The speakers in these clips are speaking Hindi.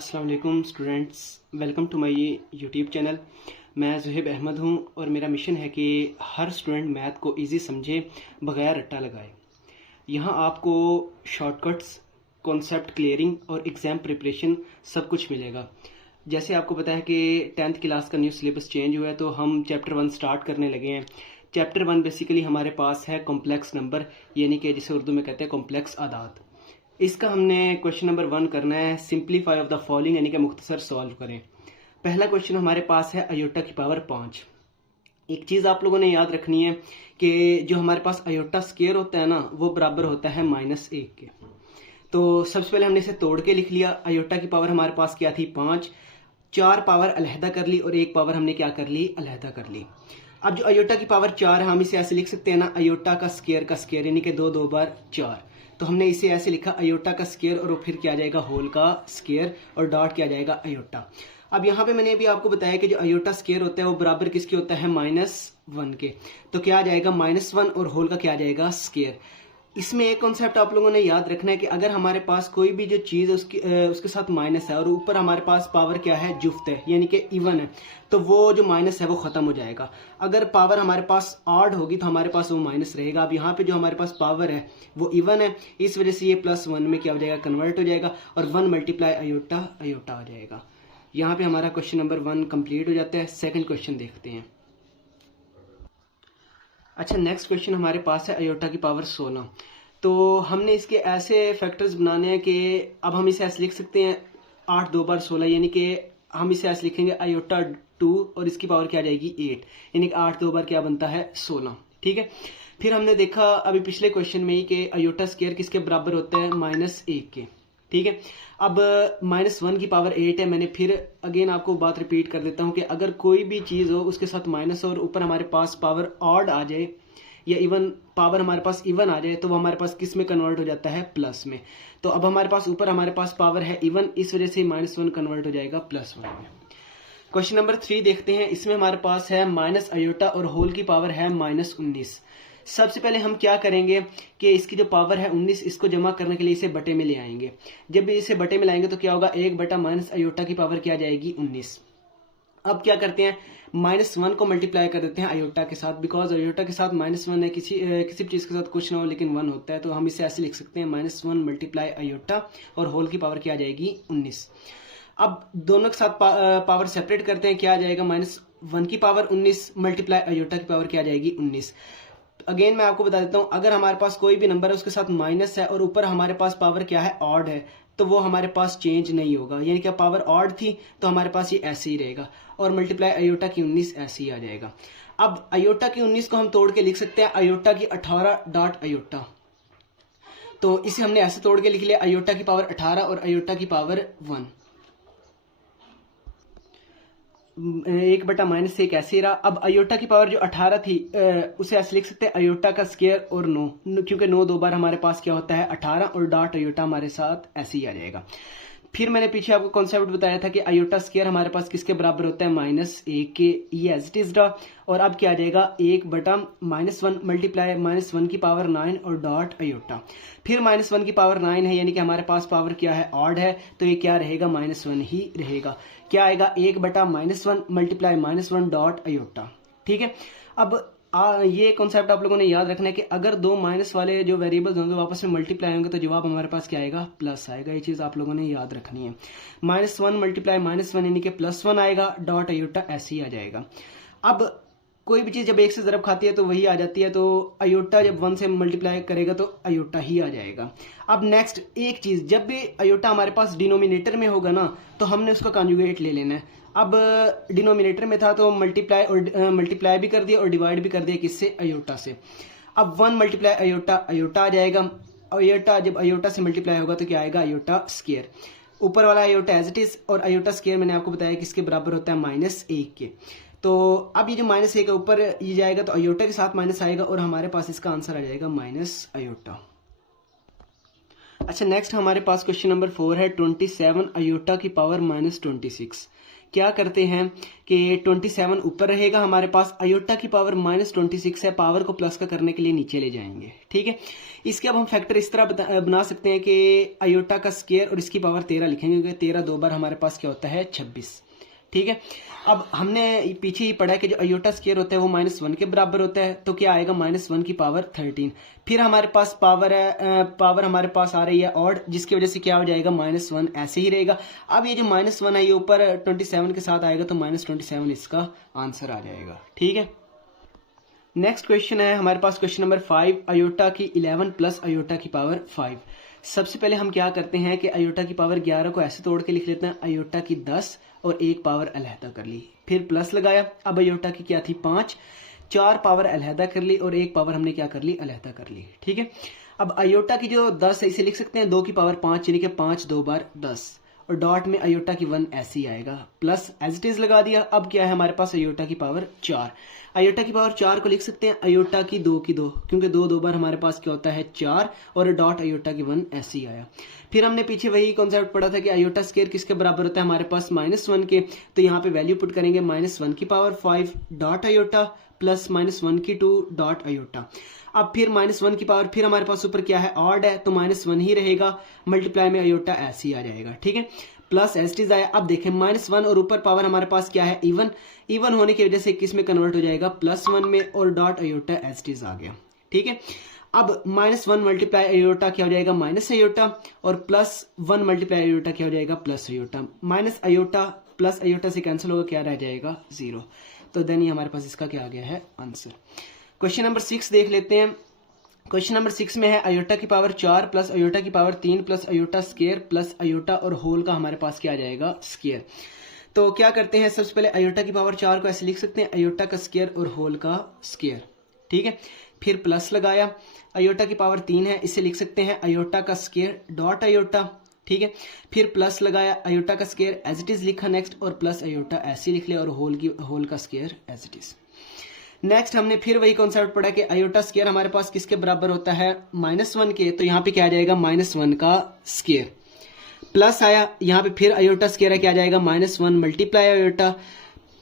अस्सलाम वालेकुम students, welcome to my YouTube channel. मैं ज़ुहैब अहमद हूं और मेरा मिशन है कि हर स्टूडेंट मैथ को इजी समझे बगैर रट्टा लगाए। यहां आपको शॉर्टकट्स, कॉन्सेप्ट क्लियरिंग और एग्ज़ाम प्रिपरेशन सब कुछ मिलेगा। जैसे आपको पता है कि 10th क्लास का न्यू सिलेबस चेंज हुआ है, तो हम चैप्टर 1 स्टार्ट करने लगे हैं। चैप्टर 1 बेसिकली हमारे पास है कॉम्प्लेक्स नंबर, यानी कि जिसे उर्दू में कहते हैं कॉम्प्लेक्स आदात। इसका हमने क्वेश्चन नंबर 1 करना है, सिंप्लीफाई ऑफ द फॉलोइंग, यानी कि मुख्तसर सॉल्व करें। पहला क्वेश्चन हमारे पास है अयोटा की पावर 5। एक चीज़ आप लोगों ने याद रखनी है कि जो हमारे पास अयोटा स्क्वायर होता है ना, वो बराबर होता है -1 के। तो सबसे पहले हमने इसे तोड़ के लिख लिया। अयोटा की पावर हमारे पास क्या थी? 5। 4 पावर अलहदा कर ली और 1 पावर हमने क्या कर ली? अलहदा कर ली। अब जो अयोटा की पावर 4 है, हम इसे ऐसे लिख सकते हैं ना, अयोटा का स्क्वायर यानी कि 2 बार 4। तो हमने इसे ऐसे लिखा, अयोटा का स्क्वायर और फिर क्या आ जाएगा? होल का स्क्वायर और डॉट क्या आ जाएगा? अयोटा। अब यहाँ पे मैंने अभी आपको बताया कि जो अयोटा स्क्वायर होता है वो बराबर किसके होता है? -1 के। तो क्या आ जाएगा? -1 और होल का क्या आ जाएगा? स्क्वायर। इसमें एक कॉन्सेप्ट आप लोगों ने याद रखना है कि अगर हमारे पास कोई भी जो चीज़ है उसके साथ माइनस है और ऊपर हमारे पास पावर क्या है? जुफ्त है, यानी कि इवन है, तो वो जो माइनस है वो खत्म हो जाएगा। अगर पावर हमारे पास ऑड होगी तो हमारे पास वो माइनस रहेगा। अब यहाँ पे जो हमारे पास पावर है वो इवन है, इस वजह से ये +1 में क्या हो जाएगा? कन्वर्ट हो जाएगा और 1 मल्टीप्लाई अयोटा अयोटा आ जाएगा। यहाँ पे हमारा क्वेश्चन नंबर 1 कंप्लीट हो जाता है। सेकंड क्वेश्चन देखते हैं। अच्छा, नेक्स्ट क्वेश्चन हमारे पास है अयोटा की पावर 16। तो हमने इसके ऐसे फैक्टर्स बनाने हैं कि अब हम इसे ऐसे लिख सकते हैं 8 2 बार 16, यानी कि हम इसे ऐसे लिखेंगे अयोटा 2 और इसकी पावर क्या आ जाएगी? 8, यानी कि 8 2 बार क्या बनता है? 16। ठीक है। फिर हमने देखा अभी पिछले क्वेश्चन में ही कि अयोटा स्क्वायर किसके बराबर होता है? -1 के। ठीक है। अब -1 की पावर 8 है। मैंने फिर अगेन आपको बात रिपीट कर देता हूं कि अगर कोई भी चीज़ हो उसके साथ माइनस और ऊपर हमारे पास पावर ऑड आ जाए या इवन पावर हमारे पास इवन आ जाए, तो वो हमारे पास किस में कन्वर्ट हो जाता है? प्लस में। तो अब हमारे पास ऊपर हमारे पास पावर है इवन, इस वजह से -1 कन्वर्ट हो जाएगा +1 में। क्वेश्चन नंबर 3 देखते हैं। इसमें हमारे पास है माइनस अयोटा और होल की पावर है -19। सबसे पहले हम क्या करेंगे कि इसकी जो पावर है 19, इसको जमा करने के लिए इसे बटे में ले आएंगे। जब भी इसे बटे में लाएंगे तो क्या होगा? 1 बटा माइनस अयोटा की पावर क्या आ जाएगी? 19। अब क्या करते हैं? -1 को मल्टीप्लाई कर देते हैं अयोटा के साथ, बिकॉज अयोटा के साथ -1 है, किसी भी चीज़ के साथ कुछ ना हो लेकिन 1 होता है, तो हम इसे ऐसे लिख सकते हैं -1 मल्टीप्लाई अयोटा और होल की पावर क्या आ जाएगी? 19। अब दोनों के साथ पावर सेपरेट करते हैं, क्या आ जाएगा? -1 की पावर 19 मल्टीप्लाई अयोटा की पावर क्या आ जाएगी? 19। अगेन मैं आपको बता देता हूं, अगर हमारे पास कोई भी नंबर है उसके साथ माइनस है और ऊपर हमारे पास पावर क्या है? ऑड है, तो वो हमारे पास चेंज नहीं होगा। यानी कि पावर ऑड थी तो हमारे पास ये ऐसे ही रहेगा और मल्टीप्लाई अयोटा की 19 ऐसे ही आ जाएगा। अब अयोटा की 19 को हम तोड़ के लिख सकते हैं अयोटा की 18 डॉट अयोटा। तो इसे हमने ऐसे तोड़ के लिख लिया, अयोटा की पावर 18 और अयोटा की पावर 1। 1 बटा -1 ऐसे ही रहा। अब अयोटा की पावर जो 18 थी उसे ऐसे लिख सकते हैं अयोटा का स्क्वायर और 9, क्योंकि 9 2 बार हमारे पास क्या होता है? 18 और डॉट अयोटा हमारे साथ ऐसे ही आ जाएगा। फिर मैंने पीछे आपको कॉन्सेप्ट बताया था कि अयोटा स्क्वायर हमारे पास किसके बराबर होता है? -1 के। ये एज इट इज रहा। और अब क्या आ जाएगा? 1 बटा -1 मल्टीप्लाई -1 की पावर 9 और डॉट अयोटा। फिर -1 की पावर 9 है, यानी कि हमारे पास पावर क्या है? ऑड है, तो ये क्या रहेगा? -1 ही रहेगा। क्या आएगा? 1 बटा -1 मल्टीप्लाई -1 डॉट अयोटा। ठीक है। अब ये कॉन्सेप्ट आप लोगों ने याद रखना है कि अगर दो माइनस वाले जो वेरिएबल्स होंगे वापस में मल्टीप्लाई होंगे तो जवाब हमारे पास क्या आएगा? प्लस आएगा। ये चीज़ आप लोगों ने याद रखनी है। -1 मल्टीप्लाई -1 यानी कि +1 आएगा, डॉट अयोटा ऐसे ही आ जाएगा। अब कोई भी चीज़ जब 1 से ज़रब खाती है तो वही आ जाती है, तो अयोटा जब 1 से मल्टीप्लाई करेगा तो अयोटा ही आ जाएगा। अब नेक्स्ट एक चीज़, जब भी अयोटा हमारे पास डिनोमिनेटर में होगा ना, तो हमने उसका कॉन्जुगेट ले लेना है। अब डिनोमिनेटर में था तो मल्टीप्लाई भी कर दिया और डिवाइड भी कर दिया, किससे? अयोटा से। अब 1 मल्टीप्लाई अयोटा अयोटा आ जाएगा। अयोटा जब अयोटा से मल्टीप्लाई होगा तो क्या आएगा? Iota square. ऊपर वाला अयोटा एज इट इज और अयोटा स्क्वायर मैंने आपको बताया किसके बराबर होता है? -1 के। तो अब ये जो -1 है ऊपर ये जाएगा तो अयोटा के साथ माइनस आएगा और हमारे पास इसका आंसर आ जाएगा -अयोटा। अच्छा, नेक्स्ट हमारे पास क्वेश्चन नंबर 4 है 27 अयोटा की पावर -26। क्या करते हैं कि 27 ऊपर रहेगा हमारे पास, अयोटा की पावर -26 है, पावर को प्लस का करने के लिए नीचे ले जाएंगे। ठीक है, इसके अब हम फैक्टर इस तरह बना सकते हैं कि अयोटा का स्क्वायर और इसकी पावर 13 लिखेंगे, क्योंकि 13 दो बार हमारे पास क्या होता है 26। ठीक है, अब हमने पीछे ही पढ़ा है कि जो अयोटा स्क्वायर होता है वो -1 के बराबर होता है, तो क्या आएगा -1 की पावर 13। फिर हमारे पास पावर है, पावर हमारे पास आ रही है ऑड, जिसकी वजह से क्या हो जाएगा -1 ऐसे ही रहेगा। अब ये जो -1 है ये ऊपर 27 के साथ आएगा, तो -27 इसका आंसर आ जाएगा। ठीक है, नेक्स्ट क्वेश्चन है हमारे पास क्वेश्चन नंबर 5, अयोटा की 11 प्लस अयोटा की पावर 5। सबसे पहले हम क्या करते हैं कि अयोटा की पावर 11 को ऐसे तोड़ के लिख लेते हैं, अयोटा की 10 और एक पावर अलहदा कर ली, फिर प्लस लगाया। अब अयोटा की क्या थी 5, 4 पावर अलहदा कर ली और एक पावर हमने क्या कर ली अलहदा कर ली। ठीक है, अब अयोटा की जो 10 है इसे लिख सकते हैं 2 की पावर 5, यानी कि 5 2 बार 10, और डॉट में अयोटा की 1 ऐसे ही आएगा, प्लस एज इट इज लगा दिया। अब क्या है हमारे पास अयोटा की पावर 4, अयोटा की पावर 4 को लिख सकते हैं अयोटा की 2 की 2, क्योंकि 2 2 बार हमारे पास क्या होता है 4, और डॉट अयोटा की 1 ऐसे ही आया। फिर हमने पीछे वही कॉन्सेप्ट पढ़ा था कि अयोटा स्क्वायर किसके बराबर होता है हमारे पास -1 के, तो यहाँ पे वैल्यू पुट करेंगे -1 की पावर 5 डॉट अयोटा प्लस -1 की 2 डॉट अयोटा। अब फिर -1 की पावर, फिर हमारे पास ऊपर क्या है ऑड है, तो -1 ही रहेगा, मल्टीप्लाई में अयोटा ऐसे ही आ जाएगा। ठीक है, प्लस एस्टीज आया। अब देखें -1 और ऊपर पावर हमारे पास क्या है इवन, इवन होने की वजह से किस में कन्वर्ट हो जाएगा +1 में, और डॉट अयोटा एस्टीज आ गया। ठीक है, अब -1 मल्टीप्लाई अयोटा क्या हो जाएगा माइनस अयोटा, और +1 मल्टीप्लाई अयोटा क्या हो जाएगा plus iota. Minus iota plus aorta से कैंसिल होगा, क्या रह जाएगा 0। तो देन ये हमारे पास इसका क्या आ गया है आंसर। क्वेश्चन नंबर 6 देख लेते हैं। क्वेश्चन नंबर 6 में है अयोटा की पावर 4 प्लस अयोटा की power 3 plus iota square plus iota और होल का हमारे पास क्या आ जाएगा स्क्वायर। तो क्या करते हैं, सबसे पहले अयोटा की पावर 4 को ऐसे लिख सकते हैं अयोटा का स्क्वायर और होल का स्क्वायर। ठीक है, फिर प्लस लगाया, अयोटा की पावर 3 है, इसे लिख सकते हैं अयोटा का स्क्वायर डॉट अयोटा। ठीक है, फिर प्लस लगाया, अयोटा का स्क्वायर एज इट इज लिखा नेक्स्ट, और प्लस अयोटा ऐसे लिख लिया, और होल का square as it is. Next हमने फिर वही कॉन्सेप्ट पढ़ा कि अयोटा स्क्वायर हमारे पास किसके बराबर होता है -1 के, तो यहाँ पे क्या आ जाएगा -1 का स्क्वायर, प्लस आया, यहाँ पे फिर अयोटा स्क्वायर क्या आ जाएगा -1 multiply iota,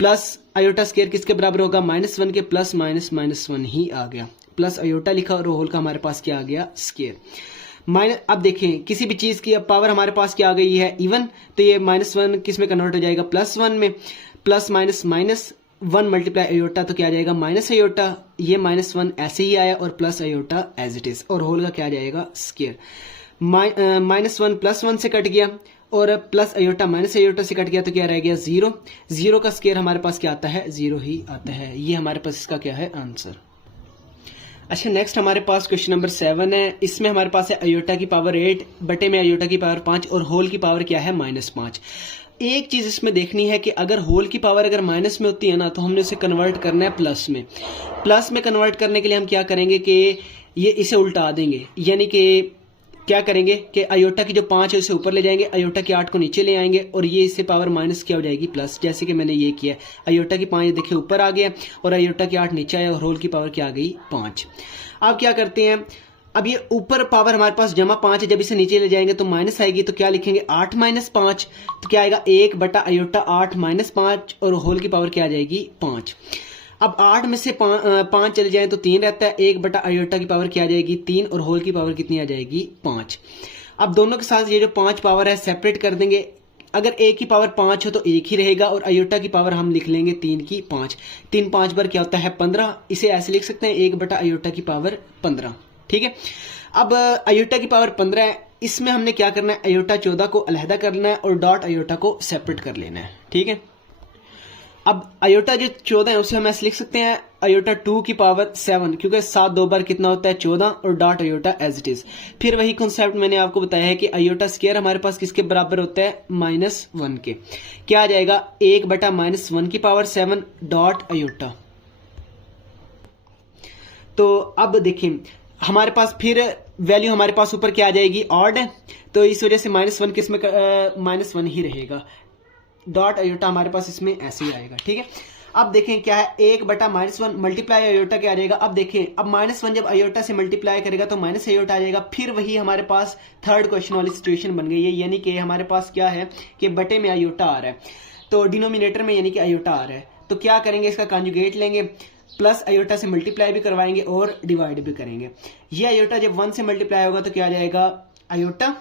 plus iota square किसके बराबर होगा -1 के, प्लस माइनस -1 ही आ गया, प्लस अयोटा लिखा और होल का हमारे पास क्या आ गया स्क्वायर माइनस। अब देखें किसी भी चीज की अब पावर हमारे पास क्या आ गई है इवन, तो ये -1 किस में कन्वर्ट हो जाएगा +1 में, प्लस माइनस 1 मल्टीप्लाई अयोटा, तो क्या आ जाएगा माइनस अयोटा, ये -1 ऐसे ही आया, और plus iota as it is, और होल का क्या आ जाएगा स्क्वायर। -1 +1 से कट गया, और प्लस अयोटा माइनस अयोटा से कट गया, तो क्या रह गया 0। 0 का स्क्वायर हमारे पास क्या आता है 0 ही आता है, ये हमारे पास इसका क्या है आंसर। अच्छा, नेक्स्ट हमारे पास क्वेश्चन नंबर 7 है। इसमें हमारे पास है अयोटा की पावर 8 बटे में अयोटा की पावर 5 और होल की पावर क्या है -5। एक चीज इसमें देखनी है कि अगर होल की पावर अगर माइनस में होती है ना, तो हमने उसे कन्वर्ट करना है प्लस में। प्लस में कन्वर्ट करने के लिए हम क्या करेंगे कि ये इसे उल्टा देंगे, यानी कि क्या करेंगे कि अयोटा की जो 5 है उसे ऊपर ले जाएंगे, अयोटा की 8 को नीचे ले आएंगे, और ये इससे पावर माइनस क्या हो जाएगी प्लस, जैसे कि मैंने ये किया। अयोटा की 5 देखिए ऊपर आ गया, और अयोटा की 8 नीचे आया, और होल की पावर क्या आ गई 5। अब क्या करते हैं, अब ये ऊपर पावर हमारे पास जमा 5 है, जब इसे नीचे ले जाएंगे तो माइनस आएगी, तो क्या लिखेंगे 8 - 5, तो क्या आएगा 1 बटा अयोटा 8 - 5, और होल की पावर क्या आ जाएगी 5। अब 8 में से 5 चले जाए तो 3 रहता है, 1 बटा अयोटा की पावर क्या आ जाएगी 3, और होल की पावर कितनी आ जाएगी 5। अब दोनों के साथ ये जो 5 पावर है सेपरेट कर देंगे, अगर एक की पावर 5 हो तो एक ही रहेगा, और अयोटा की पावर हम लिख लेंगे 3 की 5। 3 5 बार क्या होता है 15, इसे ऐसे लिख सकते हैं 1 बटा अयोटा की पावर 15। ठीक है, अब अयोटा की पावर 15 है, इसमें हमने क्या करना है अयोटा 14 को अलहदा करना है, और डॉट अयोटा को सेपरेट कर लेना है। ठीक है, अब अयोटा जो 14 है उसे हम ऐसे लिख सकते हैं अयोटा 2 की पावर 7, क्योंकि 7 2 बार कितना होता है 14, और dot iota as it is. फिर वही कॉन्सेप्ट मैंने आपको बताया है कि अयोटा स्क्वायर हमारे पास किसके बराबर होता है -1 के, क्या आ जाएगा 1 बटा -1 की पावर 7 डॉट अयोटा। तो अब देखिए हमारे पास फिर वैल्यू हमारे पास ऊपर क्या आ जाएगी ऑड है, तो इस वजह से -1 किसमें -1 ही रहेगा, डॉट अयोटा हमारे पास इसमें ऐसे ही आएगा। ठीक है, अब देखें क्या है, 1/-1 मल्टीप्लाई आयोटा क्या आ जाएगा। अब देखें, अब -1 जब आयोटा से मल्टीप्लाई करेगा तो माइनस आयोटा आ जाएगा। फिर वही हमारे पास थर्ड क्वेश्चन वाली सिचुएशन बन गई है, यानी कि हमारे पास क्या है कि बटे में आयोटा आ रहा है, तो डिनोमिनेटर में यानी कि आयोटा आ रहा है। तो क्या करेंगे, इसका कॉन्जुगेट लेंगे, प्लस आयोटा से मल्टीप्लाई भी करवाएंगे और डिवाइड भी करेंगे। ये आयोटा जब 1 से मल्टीप्लाई होगा तो क्या आ जाएगा आयोटा,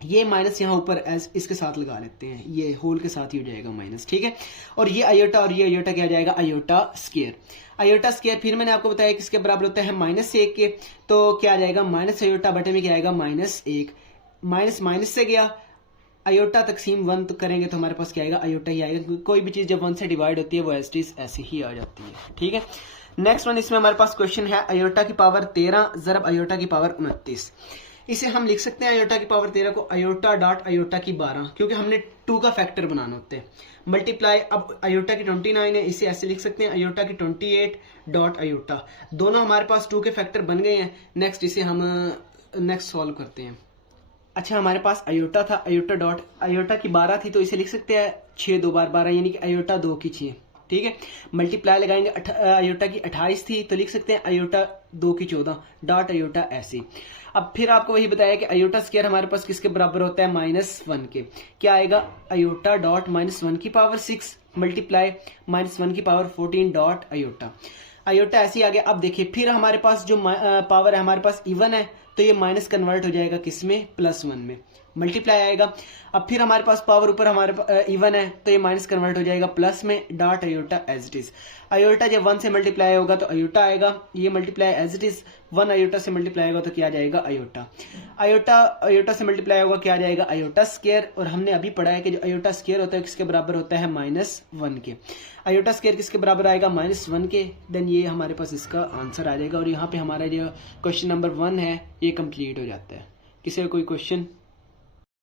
ये माइनस यहाँ ऊपर इसके साथ लगा लेते हैं, ये होल के साथ ही हो जाएगा माइनस, ठीक है। और ये आयोटा क्या आ जाएगा आयोटा स्क्वायर। आयोटा स्क्वायर फिर मैंने आपको बताया किसके बराबर होता है -1 के, तो क्या आ जाएगा माइनस आयोटा बटे में क्या आएगा -1, माइनस माइनस से गया, आयोटा तकसीम 1 तो करेंगे तो हमारे पास क्या आएगा आयोटा ही आएगा, क्योंकि कोई भी चीज जब 1 से डिवाइड होती है वो ऐसी ही आ जाती है, ठीक है। नेक्स्ट वन, इसमें हमारे पास क्वेश्चन है आयोटा की पावर 13 ज़रब आयोटा की पावर 29। इसे हम लिख सकते हैं आयोटा की पावर 13 को आयोटा डॉट आयोटा की 12, क्योंकि हमने 2 का फैक्टर बनाना होता है। मल्टीप्लाई, अब आयोटा की 29 है, इसे ऐसे लिख सकते हैं आयोटा की 28 डॉट आयोटा, दोनों हमारे पास 2 के फैक्टर बन गए हैं। नेक्स्ट इसे हम नेक्स्ट सॉल्व करते हैं। अच्छा, हमारे पास आयोटा था, आयोटा डॉट आयोटा की 12 थी, तो इसे लिख सकते हैं 6 2 बार 12 यानी कि आयोटा 2 की 6, ठीक है। मल्टीप्लाई लगाएंगे, आयोटा की 28 थी तो लिख सकते हैं आयोटा 2 की 14 डॉट आयोटा ऐसे। अब फिर आपको वही बताया कि आयोटा स्क्वायर हमारे पास किसके बराबर होता है -1 के, क्या आएगा आयोटा डॉट -1 की पावर 6 मल्टीप्लाई -1 की पावर 14 डॉट आयोटा। आयोटा ऐसे ही आ गया। अब देखिए फिर हमारे पास जो पावर है हमारे पास इवन है, तो ये माइनस कन्वर्ट हो जाएगा किसमें, +1 में, मल्टीप्लाई आएगा। अब फिर हमारे पास पावर ऊपर हमारे इवन है तो ये माइनस कन्वर्ट हो जाएगा प्लस में, dot iota as it is. Iota जब 1 से मल्टीप्लाई होगा तो आयोटा आएगा, ये multiply as it is, 1 iota से मल्टीप्लाई होगा तो क्या आ जाएगा आयोटा। आयोटा से मल्टीप्लाई होगा क्या आ जाएगा आयोटा स्क्वायर। और हमने अभी पढ़ा है कि जो आयोटा स्क्वायर होता है किसके बराबर होता है -1 के। आयोटा स्क्वायर किसके बराबर आएगा -1 के। देन ये हमारे पास इसका आंसर आ जाएगा। और यहाँ पे हमारा जो क्वेश्चन नंबर 1 है ये कंप्लीट हो जाता है। किसी का कोई क्वेश्चन?